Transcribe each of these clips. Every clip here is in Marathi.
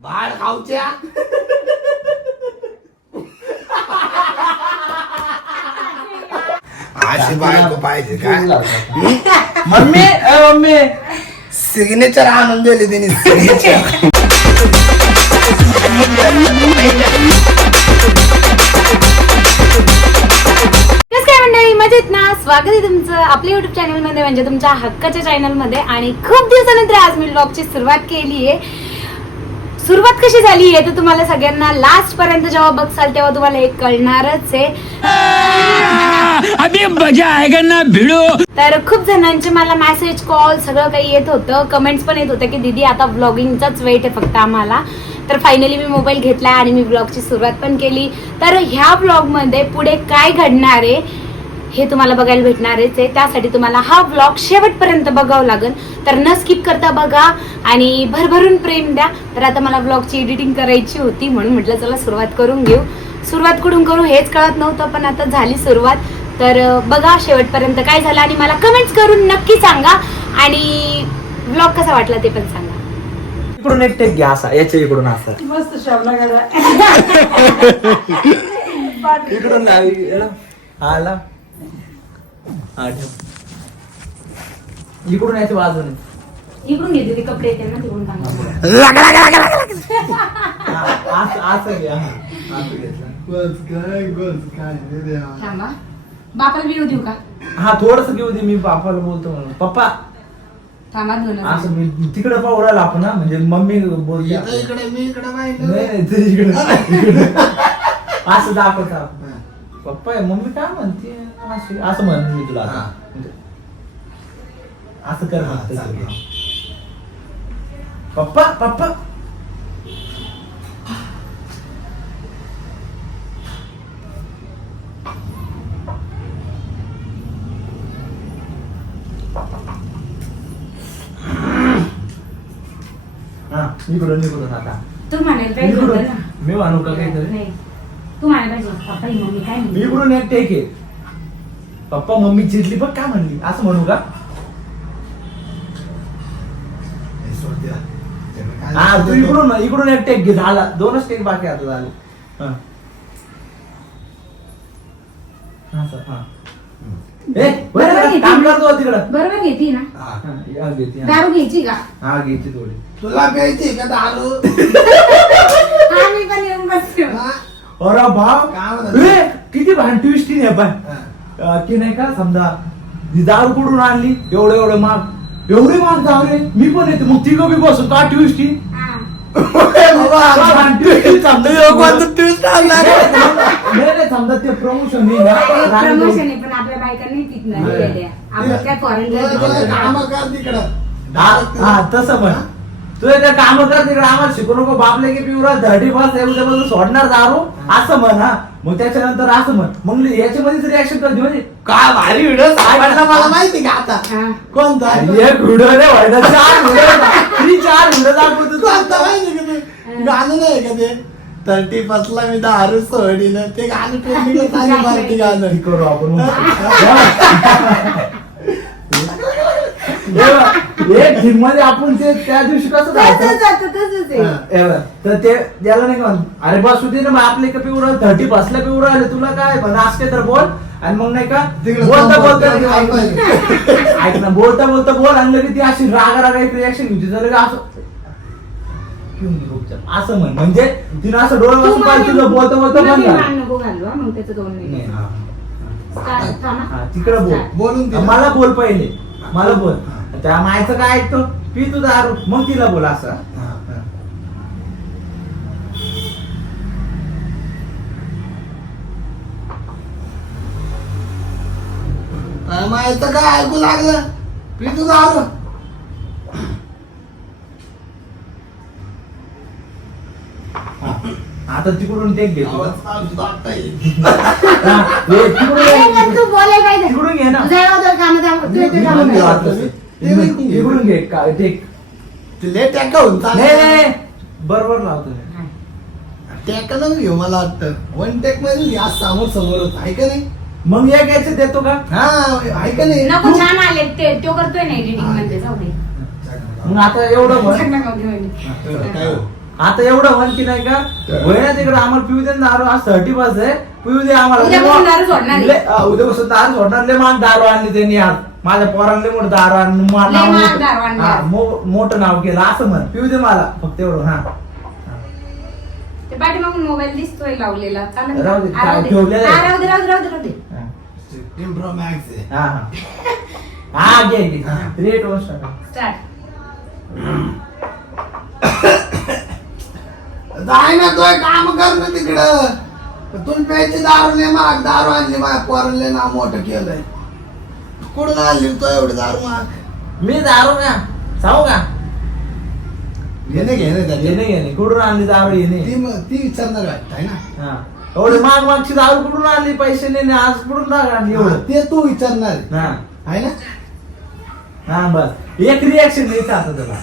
बाळ खाऊच्या? अशी बायको पाहिजे का? मम्मी ए मम्मी. सिग्नेचर आणून दिली तिने सिग्नेचर कस काय मंडळी मजेत ना? स्वागत आहे तुमचं आपल्या युट्यूब चॅनलमध्ये म्हणजे तुमच्या हक्काच्या चॅनलमध्ये. आणि खूप दिवसानंतर आज मी ब्लॉगची सुरुवात केली आहे सुरुवात कशी झाली आहे तर तुम्हाला सगळ्यांना लास्ट पर्यंत जेव्हा बघसाल तेव्हा तुम्हाला एक कळणारच आहे. अभी मजा आएगा ना भिड़ो. तर खूप जणांचे मला मेसेज कॉल सगळं काही येत होतं. कमेंट्स पण येत होतं की दीदी आता व्लॉगिंगचाच वेट आहे फक्त आम्हाला. तर फायनली मी मोबाईल घेतला आणि मी ब्लॉगची सुरुवात पण केली. तर ह्या ब्लॉगमध्ये पुढे काय घडणार आहे? हे तुम्हाला बघायला भेटणारच आहे. त्यासाठी तुम्हाला हा ब्लॉग शेवटपर्यंत बघावं लागेल. तर न स्किप करता बघा आणि भरभरून प्रेम द्या. तर आता मला ब्लॉगची एडिटिंग करायची होती म्हणून म्हटलं चला सुरुवात करून घेऊ. सुरुवात कुठून करू हेच कळत नव्हतं पण आता झाली सुरुवात. तर बघा शेवटपर्यंत काय झालं आणि मला कमेंट्स करून नक्की सांगा. आणि ब्लॉग कसा वाटला ते पण सांगा. इकडून एक टेक घ्या असा याच्या इकडून असा. मस्त शाबला इकडून इकडं. हा. हा ठेव. इकडून याच्या बाजूने इकडून घेते ते कपडे येते ना तिकडून हा, असं असं घ्या हा, असं घेतलं थांबा. बापाला देऊ का? हा थोडस घेऊ दे मी बापाला बोलतो म्हणून. पप्पा थांबा दोन असं मी तिकडे पाहू राहिला आपण ना म्हणजे मम्मी इथं इकडे मी इकडे नाही पाहिजे नाही, तू इकडे इकडे. असं दाखवता पप्पा आहे, मम्मी काय म्हणते असं असं म्हण मी तुला आता. हा. म्हणजे असं कर हा, फक्त चालेल. तू. पप्पा पप्पा हा इकडून इकडून आता तू इकडून ना मी म्हणू का काहीतरी नाही तू म्हणायला पाहिजे पप्पा ही मम्मी काय म्हणते? इकडून एक टेक आहे. पप्पा मम्मी चिडली बघ काय म्हणली? असं म्हणू का? हा तू इकडून इकडून एक टेक घे. झाला. दोनच टेक बाकी आता झाले. हा. हा. ए, बरं, बरं, काम करतो तिकडं. बरोबर घेते ना? हा, घेते, हा. दारू घ्यायची का? हा घ्यायची थोडी. तुला प्यायची का दारू? हा मी पण येऊन बसतो. हा? अरे भाव काय? ए, किती भान ट्विस्टी आहे पण. अं, की नाही का समजा ही दारू कुठून आणली एवढं एवढं माग एवढे माग दारू रे मी पण येते मग तिघं बी बसू का ट्विस्टी हा. twist? नाही नाही, समजा ते प्रमोशन प्रमोशन आहे पण आपल्या बायका नाही टिकणार नाही. गेल्या. आपण काय तुला- तुला फॉरेन कामं कर तिकडं. हा तसं पण तू त्या काम कर तिकडे आम्हाला शिकू नको बापले की पिवरा धडी बस उद्यापासून सोडणार दारू असं म्हण हा. मग त्याच्यानंतर असं म्हण. मग याच्यामध्येच रिॲक्शन करते म्हणजे काय भारी व्हिडिओ सापडला मला माहिती का आता? कोणता? एक व्हिडिओ नाही व्हायला चार व्हिडिओ ती चार व्हिडिओ दाखवतो कोणता माहिती का ते? गाणं नाही का ते? थर्टी फर्स्टला मी दारू सोडीन. ते गाणं ट्रेंडिंगला चालू भारती गाणं करू आपण. एक जिममध्ये आपण ते त्या दिवशी कसं तसंच जायचं जातं, तसंच आहे. हे बघ, तर ते त्याला नाही का अरे बस होती ना मग आपले का पिवळं थर्टी बसल्या पिवळं आले तुला काय पण असते तर बोल आणि मग नाही का तिकडे बोलता बोलता ऐकायला. ऐक ना बोलता बोलता बोल आणि लगे ती अशी राग राग एक रिॲक्शन घेते तर असं घेऊन घे उपचार. असं म्हण म्हणजे तिनं असं डोळे तू मान- पाहिजे तुझं बोलता बोलता तुला नको घालू हा, मग त्याचं दोन मिनिट हा. हा, तिकडं बोल. बोलून तिला. मला बोल पहिले मला बोल. त्या मायचं काय ऐकतो पी तू दारू मग तिला बोल असं. हा. काय ऐकू लागलं? पी तू दारू आता तिकडून ते घेतो? तिकडून घे ना. तिकडून घे नाही. घे का? टॅका नाही नाही, चाललं नाही. बरोबर लावतो मी. टॅका नको घेऊ मला वाटतं. वन टेकमध्ये घ्या समोर समोरच. आहे का नाही? मग एक यायचं देतो का? हा आहे का नाही? नको छान आले ते. तो करतोय ना एडिटिंगमध्ये. जाऊ दे. मग आता एवढं म्हण सांग ना मग घेऊन ये. काय हो? आता एवढं म्हण की नाही का? ना तिकडे आम्हाला पिऊ दे ना दारू. आज थर्टी बस आहे. पिऊ दे आम्हाला. उद्यापासून दारू सोडणार आहे. लय- हा, उद्यापासून दारू सोडणार. लय मान दारू आणली त्यांनी आज. माझ्या पोरांना मोठं दारू आणून मा- लय नाव मोठं- हा. मो- नाव केलं असं म्हण. पिऊ दे मला फक्त एवढं हा. ते पाठीमागून मोबाईल दिसतोय लावलेला. चालेल राहू दे, हा, राहू दे. ठेवलेलं आहे. हा, राहू दे राहू दे राहू दे राहू दे. हा. सिक्स्टीन प्रो मॅक्स आहे. हा हा. हा घे घे. थ्री एट वन स्टार्ट जाय ना तो काम कर ना तिकडं. प्यायची दारू नाही माग दारू आणली माझ्या पोरांले ना मोठं केलंय. कुठून आणली तो एवढी दारू? माग. मी दारू का सांगू का? घेणे घेणे त्याचे येणे घेणे. कुठून आणली दारू येणे? ती मग- ती विचारणार वाटत आहे ना. हा. एवढे माग मागची दारू कुठून आणली? पैसे नाही नाही, आज कुठून दारू आणली एवढं? ते तू विचारणार आहे. हा. आहे ना? हा बस. एक रिॲक्शन द्यायचं आता त्याला.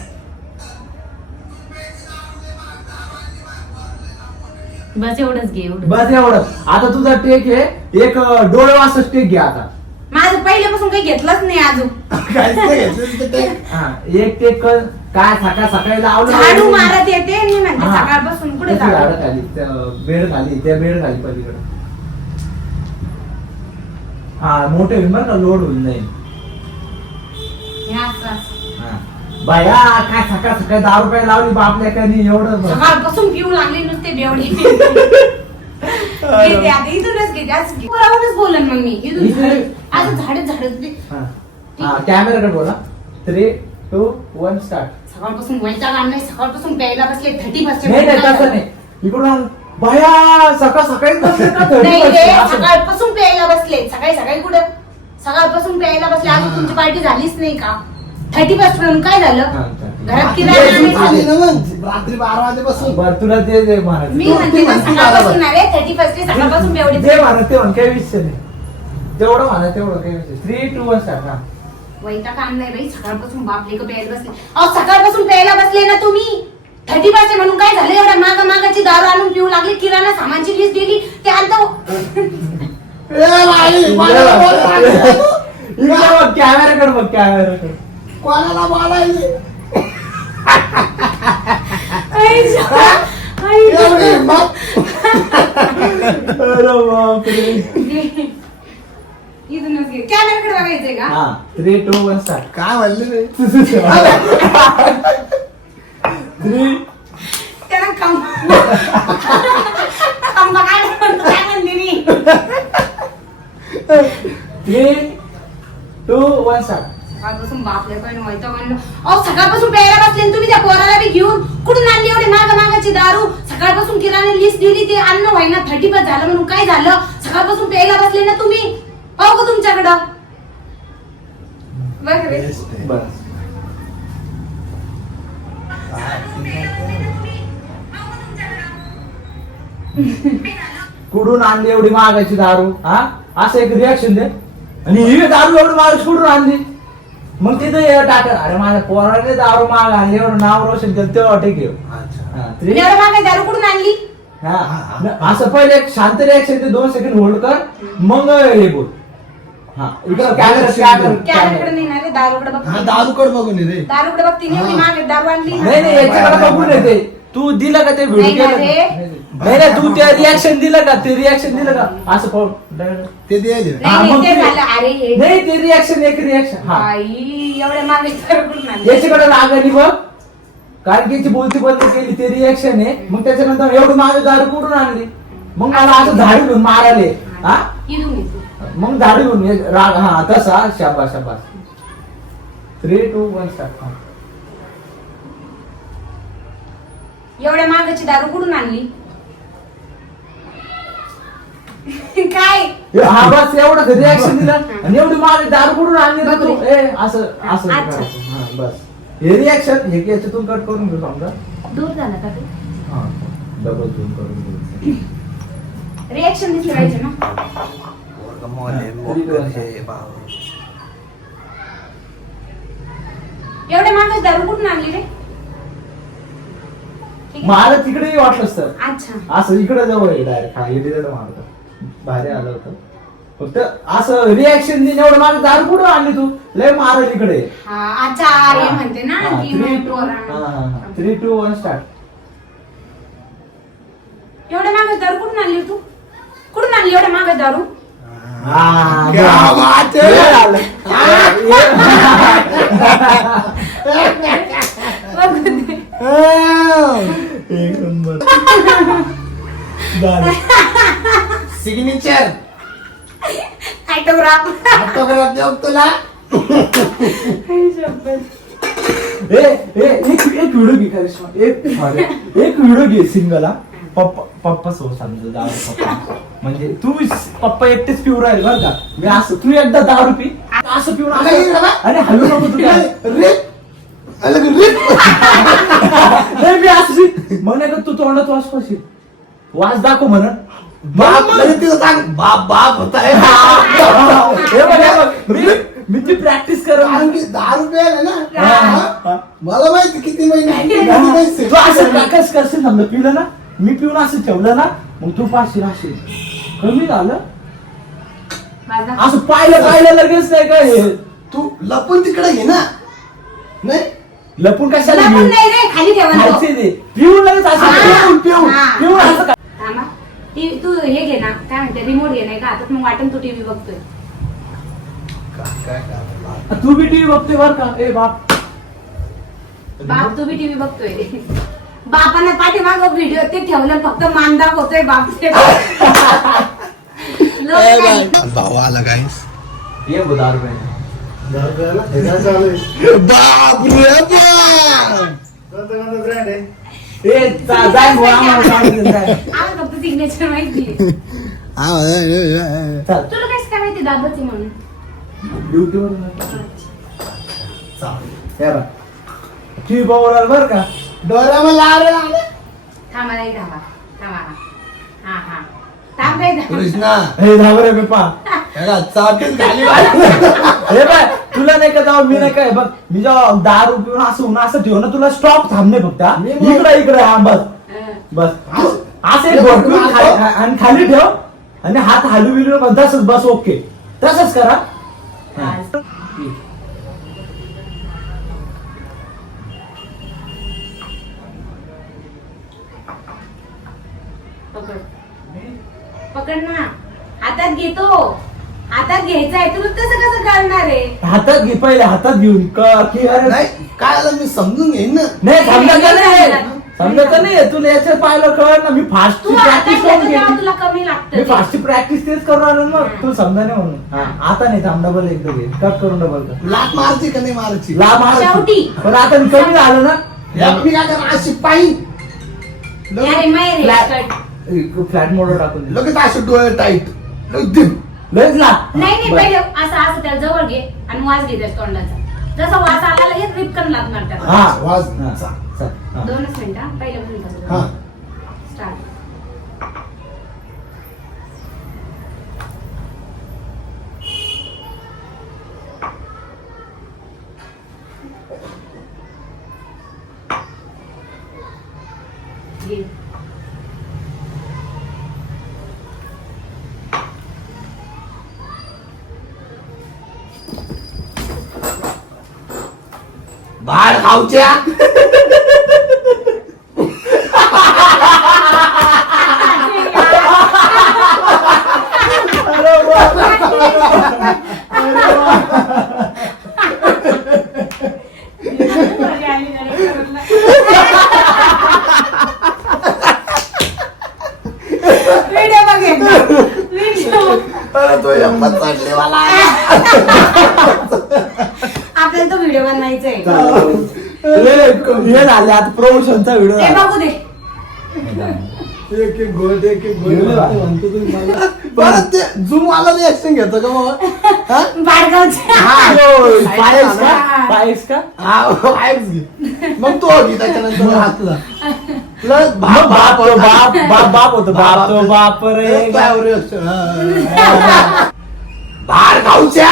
बस एवढंच घे एवढं बस एवढं आता तुझा टेक आहे. एक अं, डोळे वाजता टेक घ्या आता. माझं पहिल्यापासून काही घेतलंच नाही अजून काहीच नाही घेतलं तिथं ते. हा एक टेक कर काय सकाळ सकाळी लावलं झाडू मारत येते आणि म्हणते हा. सकाळपासून कुठे झाडू झाडं खाली त्या बेड खाली त्या बेड खाली पलीकडे हा मोठे होईल बरं का लोड होईल नाही हे असं असं. हा. बाया काय सकाळ सकाळी दहा रुपये लावली बापल्या का नाही एवढं बरं. सकाळपासून पिऊ लागले नुसते बेवडे घेते आता इथूनच घेते असं घे. राहूनच बोलन मग मी इथून इथे- झाड- असं झाड झाड हा. हा कॅमेराकडे बोला थ्री टू वन स्टार्ट सकाळपासून वैताग आणलाय सकाळपासून प्यायला बसले थर्टी नाही नाही तसं नाही इकडून बाया सकाळ सकाळी बसले का नाही रे. सकाळपासून प्यायला बसले सकाळी सकाळी कुठं सकाळपासून प्यायला बसले अजून तुमची पार्टी झालीच नाही का थर्टी फर्स्ट म्हणून काय झालं हा. घरात रात्री किराणा आली आणायचा. ना मग रात्री बारा वाजेपासून बरं तुला ते महाराज मी म्हणते ना सकाळपासून. अरे थर्टी फर्स्ट सकाळपासून बेवडे ते म्हणा ते म्हण काही विषय नाही जेवढं म्हणा तेवढं काही विषय थ्री टू वन स्टार्ट हा. वैताग आणलाय बाई. सकाळपासून बापले का प्यायला बसले. अहो सकाळपासून प्यायला बसले ना तुम्ही. थर्टी फर्स्ट म्हणून काय झालं? एवढ्या मागा मागाची दारू आणून पिऊ लागले किराणा सामानची लिस्ट दिली ते आणतो. ए बाई, कोणाला बोलायला? इकडे बघ कॅमेराकडे बघ कॅमेराकडे कोणाला बोलायले एवढी हिंमत? अरे बापरे. इथूनच घे. कॅमेराकडे बघायचंय का? हा. थ्री टू वन स्टार्ट काय म्हणले रे थ्री त्याला खंब खंबा काय म्हणतो काय म्हणते मी? थ्री टू वन स्टार्ट सकाळपासून पण व्हायचं म्हणलं अहो सकाळपासून प्यायला बसले आणि तुम्ही त्या पोराला बी घेऊन कुठून आणली एवढे माग मागाची दारू? सकाळपासून किराणे लिस्ट दिली ते अन्न व्हायना थर्टी पाच झालं म्हणून काय झालं? सकाळपासून प्यायला बसले ना तुम्ही? पाहू का तुमच्याकडं. बघ रे. बस कुठून आणली एवढी महागाची दारू? हा? असं एक रिॲक्शन दे. आणि ही दारू एवढी महागाची कुठून आणली? मग तिथे हे टाका. अरे माझ्या पोराने दारू महाग आणली. एवढं नाव रोशन केलं तेव्हा ठीक आहे. हा. एवढं मागे दारू कुठून आणली? हा. हा, हा. असं पहिले एक शांत रिॲक्शन ते दोन सेकंड होल्ड कर. मग हे बोल. हा. इकडं कॅमेरा कॅमेराकडे कॅमेरा नाही ना रे दारूकडे हा बघ दारूकड बघून ये रे. दारूकडे एवढी. मागे दारू आणली. नाही नाही याच्याकडे बघून येते. तू दिलं का ते नाही व्हिडिओ ना रे. नाही. नाही तू ते रिॲक्शन दिलं का? ते रिॲक्शन दिलं का? असं पाहून. ते द्यायले हा, नाही मग ते ते- झालं. अरे हे नाही ते रिॲक्शन एक रिॲक्शन हा. आई एवढ्या मागे दारू कुठून आणली. याच्याकडे राग आली बघ. कारण की याची बोलती बंद केली ते रिॲक्शन आहे. मग त्याच्यानंतर एवढं माझं दारू कुठून आणली? मग मला असं झाडू घेऊन माराले हा? इथून मग झाडू घेऊन ये- राग हा तसा शाबास शाबास. थ्री टू वन स्टार्ट एवढ्या मागाची दारू कुठून आणली? काय? हा बस एवढं रिॲक्शन दिलं. आणि एवढी माझी दारू कुठून आणली तू? ए असं असं. अच्छा. करायचं. हा बस. हे रिॲक्शन हे याच्यातून कट करून घेऊ समजा. दूर झाला का ते हा. डबल झूम करून घेऊ रिएक्शन दिसली पाहिजे ना. एवढ्या मागाची दारू कुठून आणली रे? ठीक आहे. मला तिकडेही वाटलं सर. अच्छा. असं इकडे जवळ आहे डायरेक्ट हा इकडे भारी आलं होतं. फक्त असं रिॲक्शन देऊन एवढं माझं दारू कुठं आणली तू? लय मारल इकडे हा अच्छा अरे म्हणते ना की मग पोरा- थ्री टू वन स्टार्ट मागे दारू कुठून आणली तू? कुठून आणली एवढ्या मागे दारू? क्या बात है. एक नंबर. सिग्नेचर ऑटोग्राफ ऑटोग्राफ देऊ तुला ए, ए, एक एक व्हिडिओ घे करिश्मा एक. एक व्हिडिओ घे सिंगल हा पप्पा पप्पा सो समजा दारू पप्पा. म्हणजे तू पप्पा एकटेच पिऊ राहील बरं का? मी असं तू एकदा दारू पी असं पिऊन बाबा. अरे हलू नको तू काय रिप. अलग रिप. नाही मी असं म्हणे का तू तोंडात वास पाशील. वास दाखव म्हण. बाप तिथं सांग. बाप बाप होता है. हे. बघ, हे बघ. मी- मी ती प्रॅक्टिस कर कारण की दारू प्यायला ना हा. हा? मला माहिती किती महिने किती महिने तू असं प्रकाश करशील समजा पिलं ना? मी पिऊन असं ठेवलं ना मग तू पाचशे राहशील कमी झालं असं पाहिलं पाहिलं लगेच नाही काय हे. तू लपून तिकडे घे ना नाही लपून कशाला लपून घेऊ? नाही रे खाली ठेवा ना तो. खायचे ते. पिऊन लगेच असं हा. पिऊन पिऊन हा. पिऊन असं का- थांबा. ती- तू हे घे ना काय म्हणते रिमोट घे नाही का हातात मग वाटण तू टीव्ही बघतोय तू बी टीव्ही बघतोय बर का ए बाप बाप तू बी टीव्ही बघतोय बापाने पाठीमाग व्हिडिओ ते ठेवलं फक्त मान दाखवतोय बाप ते. लोक काय- भाऊ आला गाईस ये बघ दारू प्यायला. बाप रे बाप. ए जा- जाय बुवा, आम्हाला जाऊ दे, जाय. आम्हाला फक्त सिग्नेचर माहिती हा, तुला काहीच काय माहिती दादाची म्हणून? ड्युटीवर हे बर का? आले. थांबा नाही थांबा. हा. हा थांब. कृष्णा. हे याला हे बाय तुला नाही का जाऊ मी नाही काय बघ मी जेव्हा दारू पिऊन असं होऊन असं ठेव ना तुला स्टॉप थांबणे फक्त हा. इकडे इकडे हा बस. बस. असं भरपूर मी खाली- आता- आणि खाली ठेव आणि हात हलू बिलू तसंच बस ओके. तसंच करा. हा. पकड. पकड ना. हातात घेतो हातात घ्यायचा आहे तुला तसं कसं कळणार आहे? हातात घे पहिले हातात घेऊन. क- की अरे नाही काय आलं मी समजून घेईन ना. नाही समजायचं नाही. नाही. समजायचं नाही. तुला याच्यात पाहिलं कळ ना मी फास्ट तू हातात प्रॅक्टिस घेतो करून तेव्हा घेतली. तुला कमी मी लागतं फास्ट प्रॅक्टिस तेच करून आलो ना. मग हा. तू समजा नाही म्हणून. हा, आता नाही थांब डबल एकदा घे कट करून डबल कर लाट मारची का नाही मारायची? लाभ शेवटी. पण आता मी कमी झालं ना. या मी काय करणार अशी पायी. अरे माय रे फ्लॅट कट. फ्लॅट मोड टाकून दे. लगेच असे डोळे टाईट लगेच लगेच ला नाही नाही पहिले असं असं त्याला जवळ घे आणि वास घे त्याच्या तोंडाचा जसा वास आला लगेच रिपकन लात मारतात हा वाज हा, चा. चल, हा. दोनच मिनिटं हा. पहिलं पण हा स्टार्ट घे. खाऊच्या अरे वा. व्हिडिओ बघ व्हिडिओ अरे तो एंबत चढलेवाला आहे. आपल्याला तो व्हिडिओ बनायचा आहे हे झाले आता प्रमोशनचा व्हिडिओ ते बघू दे. एक एक गोट एक एक गोट गेलं. म्हणतो तुम्ही मला. बरं ते झूम वाला ऍक्शन घेतो का बाबा? हा? बाडगावचे पायस का? पायस का? हा, घे. मग तो घे त्याच्यानंतर हातला. प्लस मग बाप तो बाप बाप बाप होतो. बाप तो बाप रे. बाहेर खाऊच्या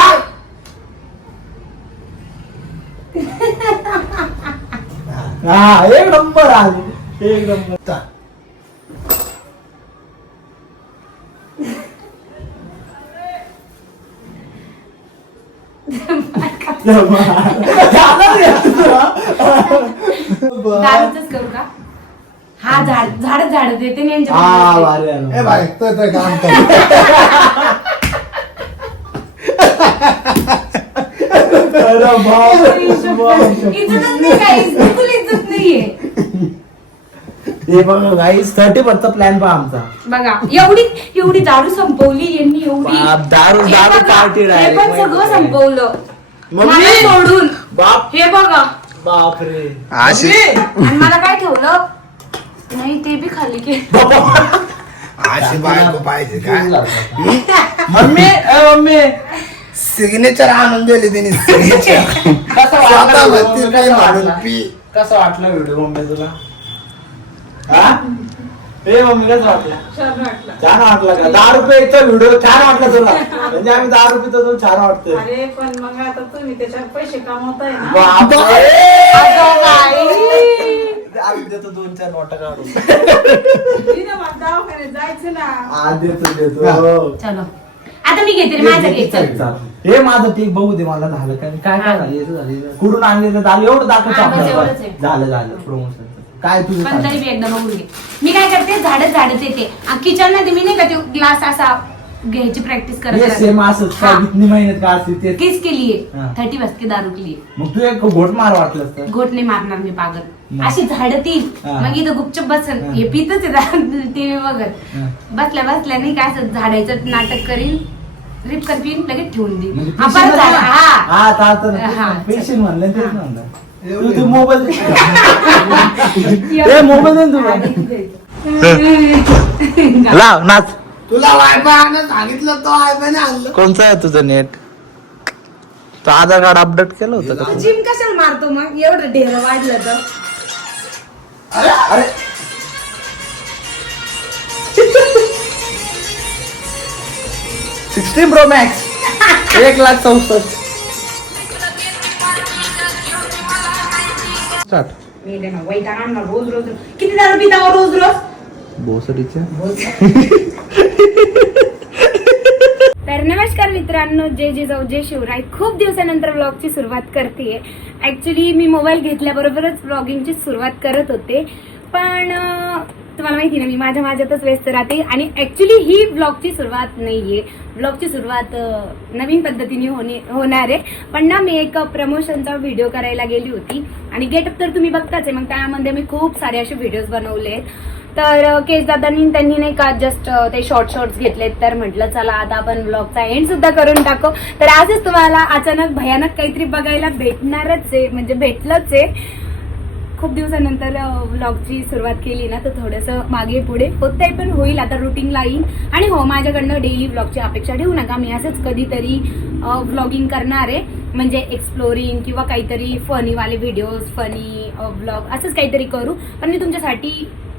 हा एक नंबर आले. एक नंबर. करू का? हा झाड झाड झाड देते आणि यांच्या हा बरोबर भारी ए आहे. बाय तो तो काम कर अरे बाप रे, बाप रे. इज्जतच नाही guys, बिलकुल इज्जत नाहीये. हे बघा गाईस थर्टी वरचा प्लॅन पहा आमचा. बघा एवढी एवढी दारू संपवली यांनी एवढी. बाप, दारू- हे दारू बघा, party हे direct, पण माहिती सगळं आहे. संपवलं. मम्मी! मला सोडून. बाप! हे बघा. बाप रे. अशी आणि मला काय ठेवलं? नाही ते बी खाली की अशी बायको पाहिजे का? मम्मी ए मम्मी. सिग्नेचर आणून दिली तिने सिग्नेचर कसं स्वतः म्हणते कसं म्हणून? पी. कसं वाटलं व्हिडिओ मम्मी तुला? हा? ए मम्मी कसं वाटलं? छान वाटलं. का? दहा रुपयाचा व्हिडिओ छान वाटला तुला. म्हणजे आम्ही दहा रुपये तो छान वाटतोय. अरे पण मग आता तुम्ही त्याच्यावर पैसे कमवताय ना. आम्ही देतो दोन चार नोटा काढून. तिने मला दवाखान्यात जायचं ना. हा देतो देतो. चलो. आता मी घेते रे माझं घे चल. हे माझं पीक बघू दे मला झालं काय काय काय झालं याचं झालं कुठून आणलेलं झालं एवढं दाखवतो हा, बस आपल्याला. एवढंच आहे. झालं झालं प्रमोशन काय तुझं पण तरी सांग? मी एकदा बघून घे मी काय करते झाडच झाडच येते किचनमध्ये मी नाही का ते ग्लास असा घ्यायची प्रॅक्टिस करत हे राहते. सेम असंच काय हा. किती महिन्यात का असते ते किस के लिए हा. थर्टी बस के दारू के लिए मग तू एक घोट मार वाटलं तर घोट नाही मारणार मी पागल? अशी झाडतील हा. मग इथं गुपचूप बसन हा. हे पितच टीव्ही बघत हा. बसल्या बसल्या नाही काय असं झाडायचं नाटक करीन रिप कर पिन लगेच ठेवून देईन म्हणजे हा, परत झाला. हा. हा हा, पेशंट म्हणलं तेच हा. म्हणलं. तू एवढी. तू मोबाईल ए मोबाईल दे ना तुला लाव नाच. तुला वायफाय सांगितलं तो वायफाय नाही आणलं. कोणचं आहे तुझं नेट तू आधार कार्ड अपडेट केलं होतं का? जिम कशाला मारतो मग? एवढं ढेर वाढलं तर. अरे अरे. Sixteen pro max. एक लाख चौसष्ट. वैताग आणणार रोज रोज. किती दारू पिता रोज रोज? बोसडीच्या तर नमस्कार मित्रांनो जे जे जाऊ जे शिवराय खूप दिवसानंतर ब्लॉगची सुरुवात करते ऍक्च्युली मी मोबाईल घेतल्याबरोबरच ब्लॉगिंगची सुरुवात करत होते. पण अं, तुम्हाला माहिती ना मी माझ्या माझ्यातच व्यस्त राहते आणि ऍक्च्युली ही ब्लॉगची सुरुवात नाहीये. ब्लॉगची सुरुवात नवीन पद्धतीने होणे होणार आहे. पण ना मी एक प्रमोशनचा व्हिडिओ करायला गेली होती. आणि गेटअप तर तुम्ही बघताच आहे मग त्यामध्ये मी खूप सारे असे व्हिडिओज बनवले आहेत. तर अ, केस दादांनी त्यांनी नाही का जस्ट ते शॉर्ट शॉर्ट्स घेतलेत. तर म्हटलं चला आता आपण ब्लॉगचा एंड सुद्धा करून टाकू. तर आजच तुम्हाला अचानक भयानक काहीतरी बघायला भेटणारच आहे म्हणजे भेटलंच आहे. खूप दिवसानंतर व्लॉगची सुरुवात केली ना तर थोडंसं मागे पुढे होतंय पण होईल आता रुटीन लाईन आणि हो माझ्याकडनं डेली व्लॉगची अपेक्षा ठेवू नका. मी असंच कधीतरी व्लॉगिंग करणार आहे. म्हणजे एक्सप्लोरिंग किंवा काहीतरी फनीवाले व्हिडिओज फनी व्लॉग असंच काहीतरी करू. पण मी तुमच्यासाठी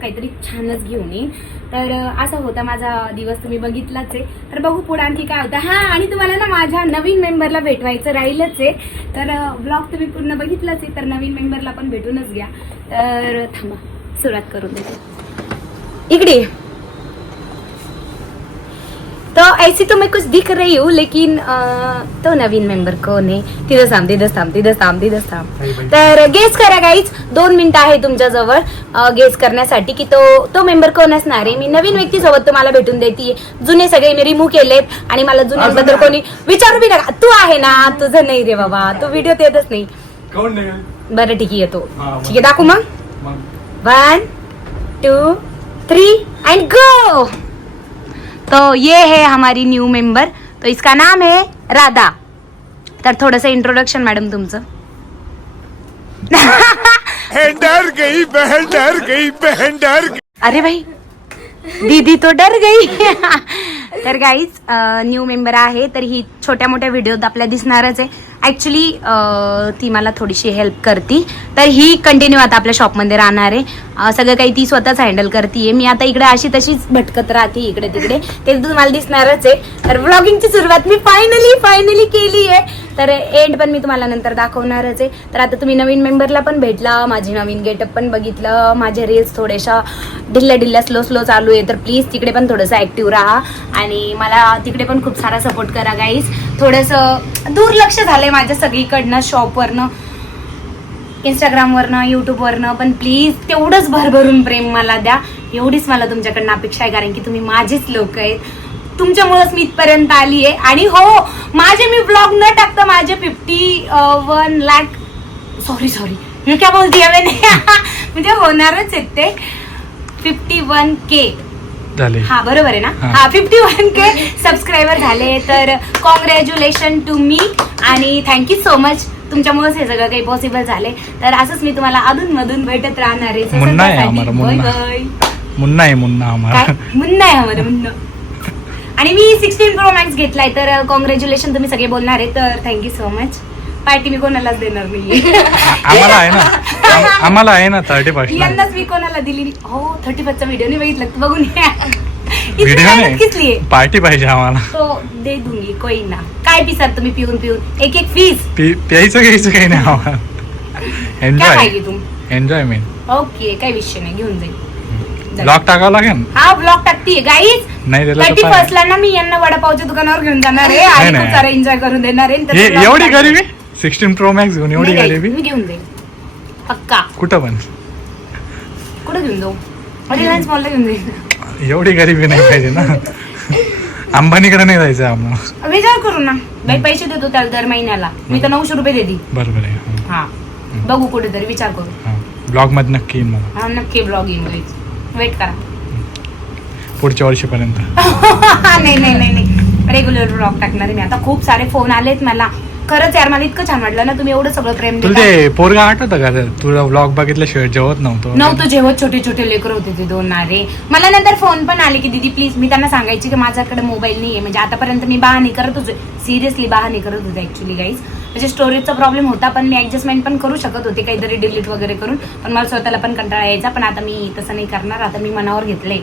काहीतरी छानच घेऊन येईन. तर असा होता माझा दिवस. तुम्ही बघितलाच आहे. तर बघू पुढे आणखी काय होतं. हा आणि तुम्हाला ना माझ्या नवीन मेंबरला भेटवायचं राहीलच आहे. तर ब्लॉग तुम्ही पूर्ण बघितलाच आहे. तर नवीन मेंबरला पण भेटूनच घ्या. तर थांबा. सुरुवात करून देते. इकडे ये. तो ऐसी तो मैं कुछ दिख रही हूँ लेकिन अं, तो नवीन मेंबर कोण आहे तिथं थांब तिथं थांब तिथं थांब तिथं थांब. तर गेस करा गाईज दोन मिनिटं आहे तुमच्याजवळ गेस करण्यासाठी की तो तो मेंबर कोण असणार आहे? मी नवीन व्यक्तीसोबत तुम्हाला भेटून देते जुने सगळे मी रिमूव्ह केलेत आणि मला जुन्यांबद्दल कोणी विचारू बी नका. तू आहे ना तुझं नाही रे बाबा. तू व्हिडिओ येतच नाही. बरं ठीक आहे येतो. ठीक आहे दाखवू मग. One two three and go तो ये है हमारी न्यू मेंबर तो इसका नाम है राधा. तर थोडंसं इंट्रोडक्शन मॅडम तुमचं. डर गई बहन डर गई बहन डर गई. अरे भाई दीदी तो डर गई. तर गाईज न्यू मेंबर आहे तर ही छोट्या मोठ्या व्हिडिओत आपल्या दिसणारच आहे. ॲक्च्युली ती मला थोडीशी हेल्प करती. तर ही कंटिन्यू आता आपल्या शॉपमध्ये राहणार आहे. सगळं काही ती स्वतःच हँडल करते मी आता इकडे अशी तशीच भटकत राहते इकडे तिकडे. ते तुम्हाला दिसणारच आहे. तर ब्लॉगिंगची सुरुवात मी फायनली फायनली केली आहे तर एंड पण मी तुम्हाला नंतर दाखवणारच आहे. तर आता तुम्ही नवीन मेंबरला पण भेटला माझी नवीन गेटअप पण बघितलं माझे रील्स थोड्याशा ढिल्ल्या ढिल्ल्या स्लो स्लो चालू आहे. तर प्लीज तिकडे पण थोडंसं ॲक्टिव्ह राहा. आणि मला तिकडे पण खूप सारा सपोर्ट करा गाईज थोडंसं दुर्लक्ष झालं आहे माझ्या सगळीकडनं शॉपवरनं इंस्टाग्रामवरनं युट्यूबवरनं पण प्लीज तेवढंच भरभरून प्रेम मला द्या. एवढीच मला तुमच्याकडनं अपेक्षा आहे कारण की तुम्ही माझेच लोक आहेत. तुमच्यामुळेच मी इथपर्यंत आली आहे. आणि हो माझे मी ब्लॉग न टाकता माझे fifty one lakh sorry sorry मी काय बोलते म्हणजे होणारच आहेत ते. फिफ्टी वन के झाले. हा बरोबर आहे ना? हा. फिफ्टी वन के सबस्क्रायबर झाले तर कॉंग्रॅच्युलेशन टू मी आणि थँक्यू सो मच तुमच्यामुळेच हे सगळं काही पॉसिबल झाले. तर असंच मी तुम्हाला अधून मधून भेटत राहणार आहे. मुन्ना आहे आम्हाला, मुन्ना. मुन्ना आहे मुन्ना आम्हाला. मुन्ना आहे आम्हाला मुन्ना. आणि मी सिक्स्टीन प्रो मॅक्स घेतलाय तर कॉंग्रॅच्युलेशन तुम्ही सगळे बोलणार आहे तर thank you so much party मी कोणालाच देणार नाही आम्हाला आहे ना आम- आम्हाला आहे ना थर्टी फर्स्ट यंदाच मी कोणाला दिली. हो थर्टी फर्स्टचा व्हिडिओ नाही बघितला बघून या. इतकी व्हिडिओ मेहनत किसली आहे नाही पार्टी पाहिजे आम्हाला. तो दे दूंगी कोई ना. काय पिसाल तुम्ही पिऊन पिऊन? एक एक फीस पि- प्यायचं घ्यायचं काही नाही आम्हाला. काय एन्जॉय पाहिजे एन्जॉयमेंट ओके काय विषय नाही घेऊन जाईल. ब्लॉग टाकावं लागेल? हा ब्लॉग टाकतीये. गाईज नाही दिलं थर्टी तर फर्स्ट ला ना मी यांना वडापावच्या दुकानावर घेऊन जाणार आहे. आणि नाही, खूप नाही. सारा एन्जॉय करून देणार आहे. तर हे vlog एवढी. गरिबी? सिक्स्टीन प्रो मॅक्स घेऊन एवढी गरिबी मी घेऊन जाईल पक्का. कुठं पण. कुठे घेऊन जाऊ? रिलायन्स मॉलला घेऊन जाईल एवढी गरिबी नाही पाहिजे ना. अंबानीकडे नाही जायचं आम्हाला. विचार करू ना. बाई पैसे देतो त्याला दर महिन्याला. मी तर नऊशे रुपये देते. बरोबर आहे. हो. हा. बघू कुठेतरी विचार करू. हा. ब्लॉगमध्ये नक्की येईन मला. हा नक्की ब्लॉग गाईज वेट करा. पुढच्या वर्षीपर्यंत. नाही नाही नाही नाही. रेग्युलर ब्लॉग टाकणार आहे मी. आता खूप सारे फोन आलेत मला. खरंच यार मला इतकं छान वाटलं ना तुम्ही एवढं सगळं प्रेम तुला. ते पोरगा आठवतं का? तुला व्लॉग बघितल्याशिवाय जेवत नव्हतं. नव्हतं जेव्हा छोटे छोटे लेकर होते ते दोन नारे. मला नंतर फोन पण आले की दीदी प्लीज मी त्यांना सांगायची की माझ्याकडे मोबाईल नाहीये. म्हणजे आतापर्यंत मी बहाणी करत होते. सिरियसली बहाणी करत होते ऍक्च्युली गाईज म्हणजे स्टोरेजचा प्रॉब्लेम होता पण मी ऍडजस्टमेंट पण करू शकत होते काहीतरी डिलीट वगैरे करून. पण मला स्वतःला पण कंटाळा यायचा पण आता मी तसं नाही करणार. आता मी मनावर घेतलंय.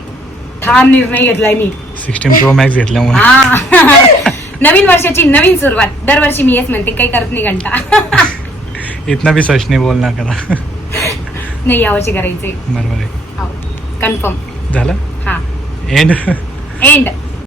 ठाम निर्णय घेतलाय मी. सिक्स्टीन प्रो मॅक्स घेतल्यामुळे. हा. नवीन वर्षाची नवीन सुरुवात. दरवर्षी मी येस म्हणते काही करत नाही घंटा. इतना भी सच नाही बोलणार करा. नाही यावर्षी करायचे बरोबर आहे. कन्फर्म झालं? हा. End end